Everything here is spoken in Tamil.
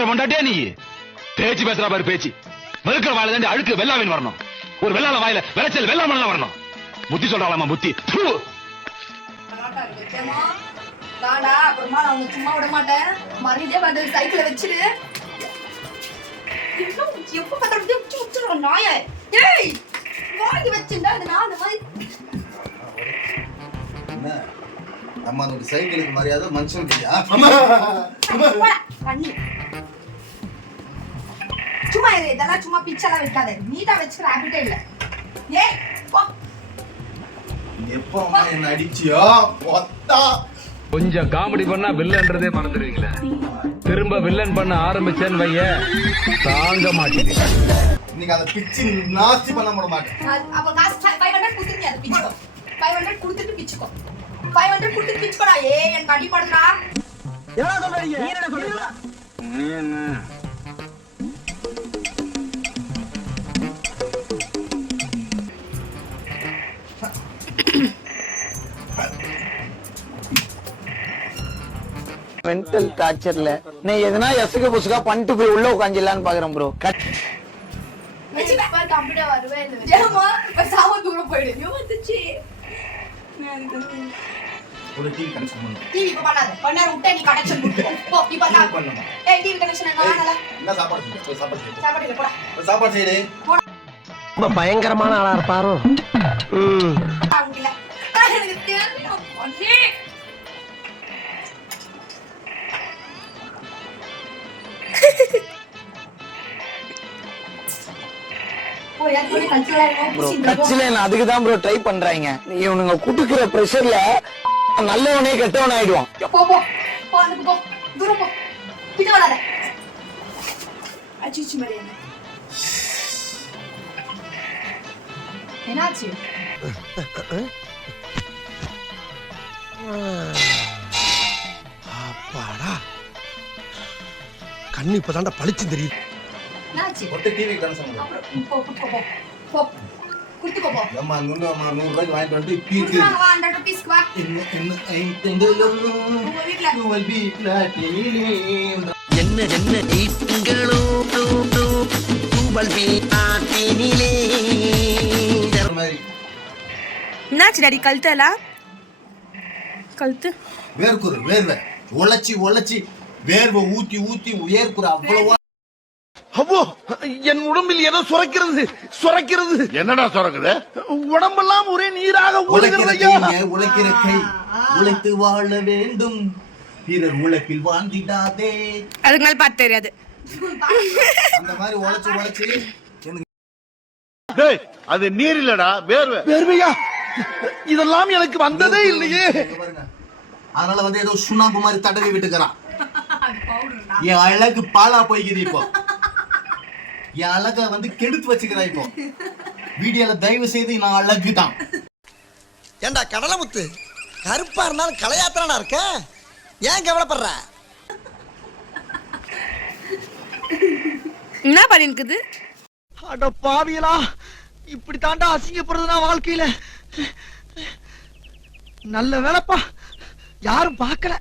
என்ற மண்டாட்டியா நீ பேச்சு பேசுற பாரு பேச்சு. வெறுக்கிற வாயில தாண்டி அழுக்கு வெள்ளாவின் வரணும். ஒரு வெள்ளால வாயில விளைச்சல் வெள்ளாமலாம் வரணும். புத்தி சொல்றாளாமா புத்தி. அப்புறமா நான் சும்மா விட மாட்டேன். மறுபடியும் வந்து சைக்கிளை வச்சிரு. எப்ப பார்த்தாலும் நாய ஏய் வாங்கி வச்சிருந்தா அது நான் அந்த மாதிரி என்ன அம்மா அந்த சைக்கிளுக்கு மரியாதை மனுஷனுக்கு இல்லையா? பண்ணி சும்மா இதெல்லாம் சும்மா பிச்செல்லாம் வைக்காத. நீட்டா வச்சுக்கிற ஹேபிட்டே இல்ல. ஏய் போ. எப்போ அம்மா என்ன அடிச்சியோ ஒத்தா கொஞ்சம் காமெடி பண்ணா வில்லன்றதே மறந்துடுவீங்களே. திரும்ப வில்லன் பண்ண ஆரம்பிச்சேன்னு வைய தாங்க மாட்டேங்க. நீங்க அதை பிச்சு நாஸ்தி பண்ண விட மாட்டேன். அப்ப காசு 500 கொடுத்துட்டு அதை பிச்சுக்கோ. 500 கொடுத்துட்டு பிச்சுக்கோ. 500 கொடுத்துட்டு பிச்சுக்கோடா. ஏய் என் கடி படுறா. என்ன சொல்றீங்க? நீ என்ன சொல்றீங்க? மென்டல் டார்ச்சர்ல நீ எதனா எசுக புசுகா பண்ணிட்டு போய் உள்ள உட்காந்துலான்னு பாக்குறேன் ப்ரோ. கம்ப்யூட்டர் வரவே இல்லை. ஏமா சாவ தூரம் போயிடு. யோ வந்துச்சு. ஒரு டிவி கனெக்ஷன் பண்ணு. டிவி இப்ப பண்ணாத. பண்ணா விட்டே நீ கனெக்ஷன் கொடுத்து போ. இப்ப பண்ணா. ஏய் டிவி கனெக்ஷன் என்னடா? என்ன சாப்பாடு செய்ய? போய் சாப்பாடு செய்ய. சாப்பாடு இல்ல போடா. சாப்பாடு செய்யடி. ரொம்ப பயங்கரமான ஆளா இருப்பாரோ. ஆங்கில. எனக்கு தெரியும். ஒண்ணே அதுக்குதான் ப்ரோ ட்ரை பண்றாங்க. இவனுங்க குடுக்குற பிரஷர்ல நல்லவனே கெட்டவன் ஆயிடுவான். போ போ போ அந்த போ தூரம் போ. பின்ன வராத. அச்சிச்சி மரியா. என்னாச்சு? அப்பாடா கண்ணு இப்பதான்டா பளிச்சு தெரியுது. என்னாச்சு? ஒட்டு டிவி கனெக்ஷன் பண்ணு. அப்புறம் போ போ போ போ குடுத்து போ. அம்மா 100 ரூபாய்க்கு வாங்கிட்டு வந்து பீக்கு. வா 100 rupees வா. என்ன ஐட்டங்களோ உங்கள் வீட்ல டிவி என்ன என்ன ஈட்டுங்களோ தூபல் வீட்டினிலே மாதிரி என்னாச்சு டாடி கழுத்தல? கழுத்து வேர்வை உழைச்சி வேர்வை ஊத்தி வேர்க்குற அவ்வளவா. அவ்வோ என் உடம்பில் ஏதோ சுரக்கிறது. என்னடா சுரக்குது? உடம்பெல்லாம் ஒரே நீராக உழைக்கிற கை உழைத்து வாழ வேண்டும். பிறர் உழைப்பில் வாழ்ந்திடாதே. அதுக்கு மேல பார்த்து தெரியாது. அந்த மாதிரி உழைச்சு டேய் அது நீர் இல்லடா வேர்வையா. இதெல்லாம் எனக்கு வந்ததே இல்லையே. அதனால வந்து ஏதோ சுண்ணாம்பு மாதிரி தடவி விட்டுக்கிறான். என் அழகு பாலா போய்க்குது. இப்போ என் அழக வந்து கெடுத்து வச்சுக்கிறா. இப்போ வீடியோல தயவு செய்து நான் அழகு தான். ஏண்டா கடலமுத்து கருப்பா இருந்தாலும் கலையாத்திரனா இருக்க, ஏன் கவலைப்படுற? என்ன பண்ணிருக்குது? அட பாவியலா, இப்படி தாண்டா அசிங்கப்படுறதுனா வாழ்க்கையில. நல்ல வேலைப்பா யாரும் பார்க்கல.